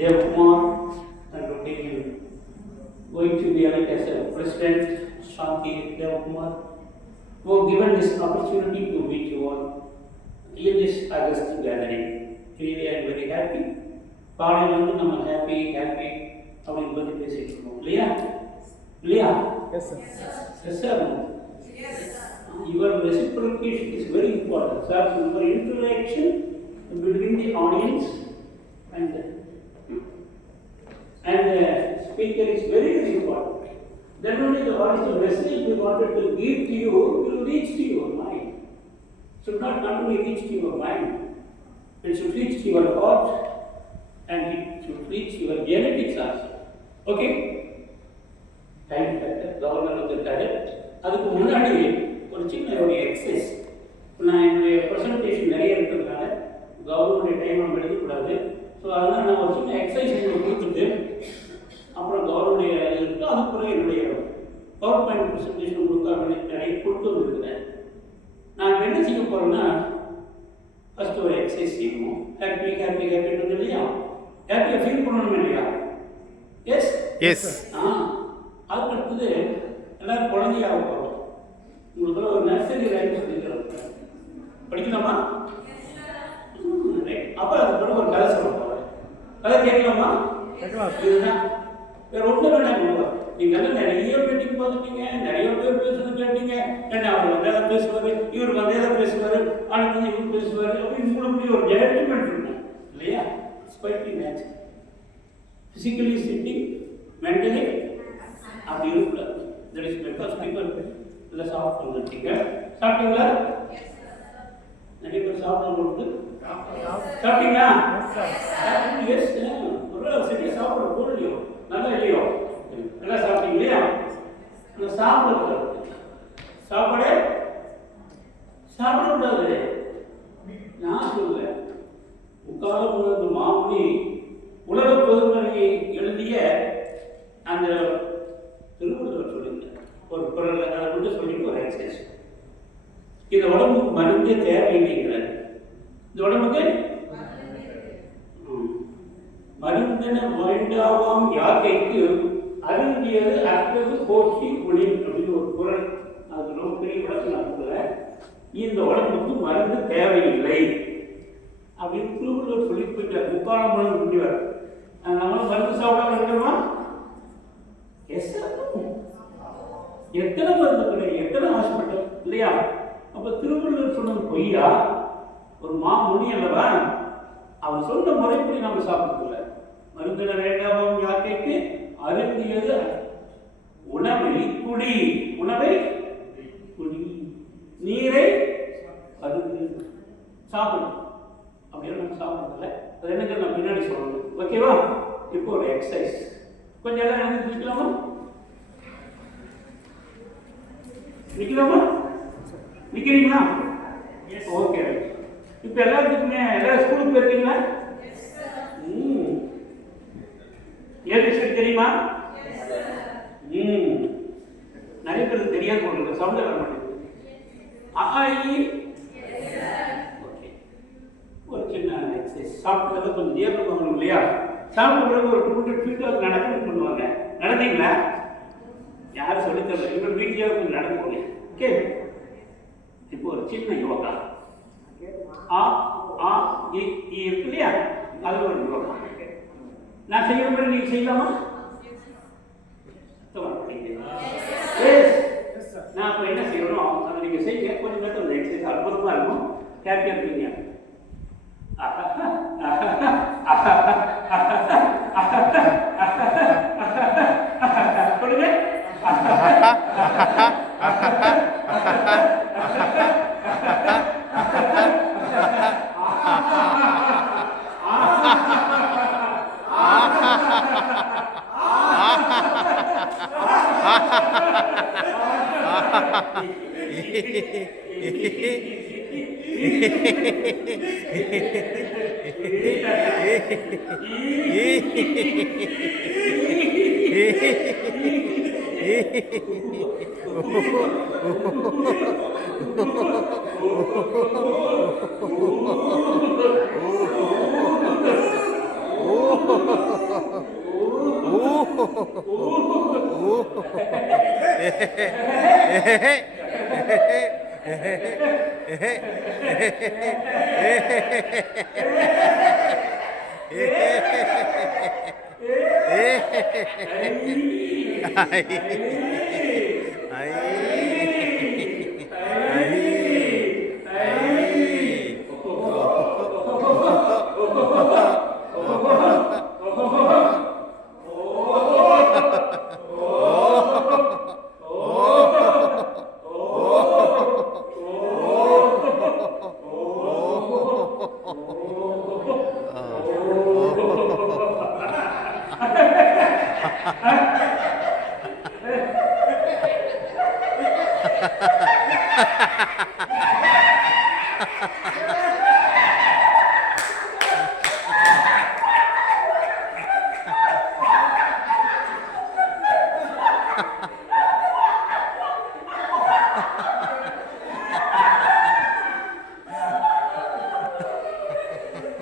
Devkumar and rotation going to be elected as a president, Shanti Devkumar, who have given this opportunity to meet you all in this August gathering. Really, I am very happy. Party நம்ம happy அப்படின்னு பற்றி பேசிட்டு இருக்கோம் இல்லையா இல்லையா Yes, sir. Yes, sir. Your reciprocation is very important, sir. Your interaction between the audience and the speaker is very, very important. Then only the what is the message we wanted to give to you will reach to your mind. Should not only reach to your mind, it should reach to your heart and it should reach your genetics also. Okay? Time factor governor வந்துருக்காரு. அதுக்கு முன்னாடி ஒரு சின்ன ஒரு exercise. நான் என்னுடைய presentation நிறைய இருக்கிறதுனால கவர்னருடைய டைம் நம்ம எழுதக்கூடாது. ஸோ அதனால் நான் ஒரு சின்ன எக்ஸசைஸ் உங்களுக்கு கொடுத்துட்டு அப்புறம் கவர்னருடைய இருக்கு, அதுக்கு பிறகு என்னுடைய பவர் பாயிண்ட் ப்ரெசன்டேஷன் உங்களுக்கு நிறைய கொடுத்து வந்துருக்கிறேன். நான் என்ன செய்ய போகிறேன்னா ஃபஸ்ட்டு ஒரு எக்ஸசைஸ் செய்யணும். ஹாப்பின்னு இல்லையா, ஹாப்பியாக ஃபீல் பண்ணணும் இல்லையா? Yes yes. அதுக்கு அடுத்தது எல்லாரும் குழந்தையாக போகிறோம். உங்களுக்கு ஒரு நர்சரி ரைம் சொல்லிக்கிறோம், படிக்கலாமா? அப்போ அதுக்கு பிறகு ஒரு கதை சொல்ல போகிறேன். கதை கேட்கலாமா? இதுதான், வேறு ஒன்றும் வேண்டாம். நீங்கள் எல்லாம் நிறைய மீட்டிங் பார்த்துட்டீங்க, நிறைய பேர் பேசுறது கேட்டீங்க. என்ன அவர் வந்து எதாவது பேசுவார், இவர் வந்து எதாவது பேசுவார், அடுத்தது இவர் பேசுவார் அப்படின்னு உங்களுக்கு ஒரு ஜட்ஜ்மெண்ட் இருக்கும் இல்லையா? ஸ்பைட்டி மேட்ச் ஃபிசிக்கலி சிட்டிங் மென்டலி அப்படி இருக்கக்கூடாது. தட் இஸ் பிகாஸ் பீப்பிள் இதில் சாப்பிட்டு வந்துட்டீங்க. சாப்பிட்டீங்களா? நிறைய பேர் சாப்பிட்டு சாப்பிட்டீங்களா? எஸ். ஒருவேளை சரியாக சாப்பிட போடலையோ, நல்லா இல்லையோ, நல்லா சாப்பிட்டீங்க இல்லையா? அந்த சாப்பிடக்கூடாது, சாப்பாடே சாப்பிடக்கூடாது. நான் சொல்ல முக்காலம் உணர்ந்த மாமுனி உலக பொதுமறையை எழுதிய அந்த திருவள்ளுவர் சொல்லியிருக்கார் ஒரு குரல். அதை மட்டும் சொல்லிட்டு ஒரு எக்ஸசைஸ். இந்த உடம்புக்கு மருந்தே தேவையில்லைங்கிறார். இந்த உடம்புக்கு மருந்தென வேண்டாவாம் யாக்கைக்கு அருந்தியது அற்றது போற்றி ஒளியும் அப்படின்னு ஒரு குரல். அது ரொம்ப பெரிய விளக்கம் நான் கொடுக்கல. இந்த உடம்புக்கு மருந்து தேவையில்லை அப்படின்னு திருவள்ளுவர் சொல்லி போயிட்டார். முக்காலம் மருந்து முடிவார். நம்மளும் மருந்து சாப்பிடாம இருக்கணுமா? எஸ். எத்தனை மருந்து கிடையாது, எத்தனை ஹாஸ்பிட்டல் இல்லையா? அப்போ திருவள்ளுவர் சொன்னது பொய்யா? ஒரு மாமுனி அல்லவா, அவர் சொன்ன முறைப்படி நம்ம சாப்பிடுறதில்ல. மருந்தின வேண்டாம் யாக்கைக்கு அருந்தியது உணவை குடி, உணவை குடி, நீரை அருந்து சாப்பிடணும். அப்படியே நம்ம சாப்பிடுறதில்ல. அது என்னங்க நான் பின்னாடி சொல்லணும். ஓகேவா? இப்போ ஒரு எக்ஸசைஸ் கொஞ்சம் எல்லாம் எழுந்து நிற்கலாமா? நிற்கலாமா? நிற்கிறீங்களா? ஓகே. இப்போ எல்லாத்துக்குமே எல்லாரும் ஸ்கூலுக்கு போயிருக்கீங்களா? ஏபிசிடி தெரியுமா? நிறைய பேருக்கு தெரியாது போட்டு சவுண்ட் வர மாட்டேங்குது. ஓகே, ஒரு சின்ன எக்ஸசைஸ். சாப்பிட்டது கொஞ்சம் நேரம் போகணும் இல்லையா? சாப்பிட்ட பிறகு ஒரு 200 feet நடக்கணும்னு சொல்லுவாங்க. நடந்தீங்களா? யாரும் சொல்லித்தரல. இப்போ வீட்டிலேயே கொஞ்சம் நடந்து போங்க. ஓகே, இப்போ ஒரு சின்ன யோகா. இருக்கு இல்லையா, அது ஒரு யோகா. நான் செய்யற மாதிரி நீங்க செய்யலாமா? நான் இப்போ என்ன செய்யணும் அதை நீங்க செய்ய கொஞ்சம் நேரத்தில் ஒரு எக்ஸசைஸ் அற்புதமா இருக்கும். ஹாப்பியா இருப்பீங்க. சொல்லுங்க.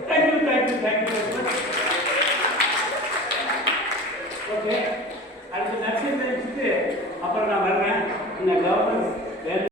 Thank you very much. Okay. அடுத்து நர்சிங் அப்புறம் நான் வர்றேன் இந்த கவர்மெண்ட்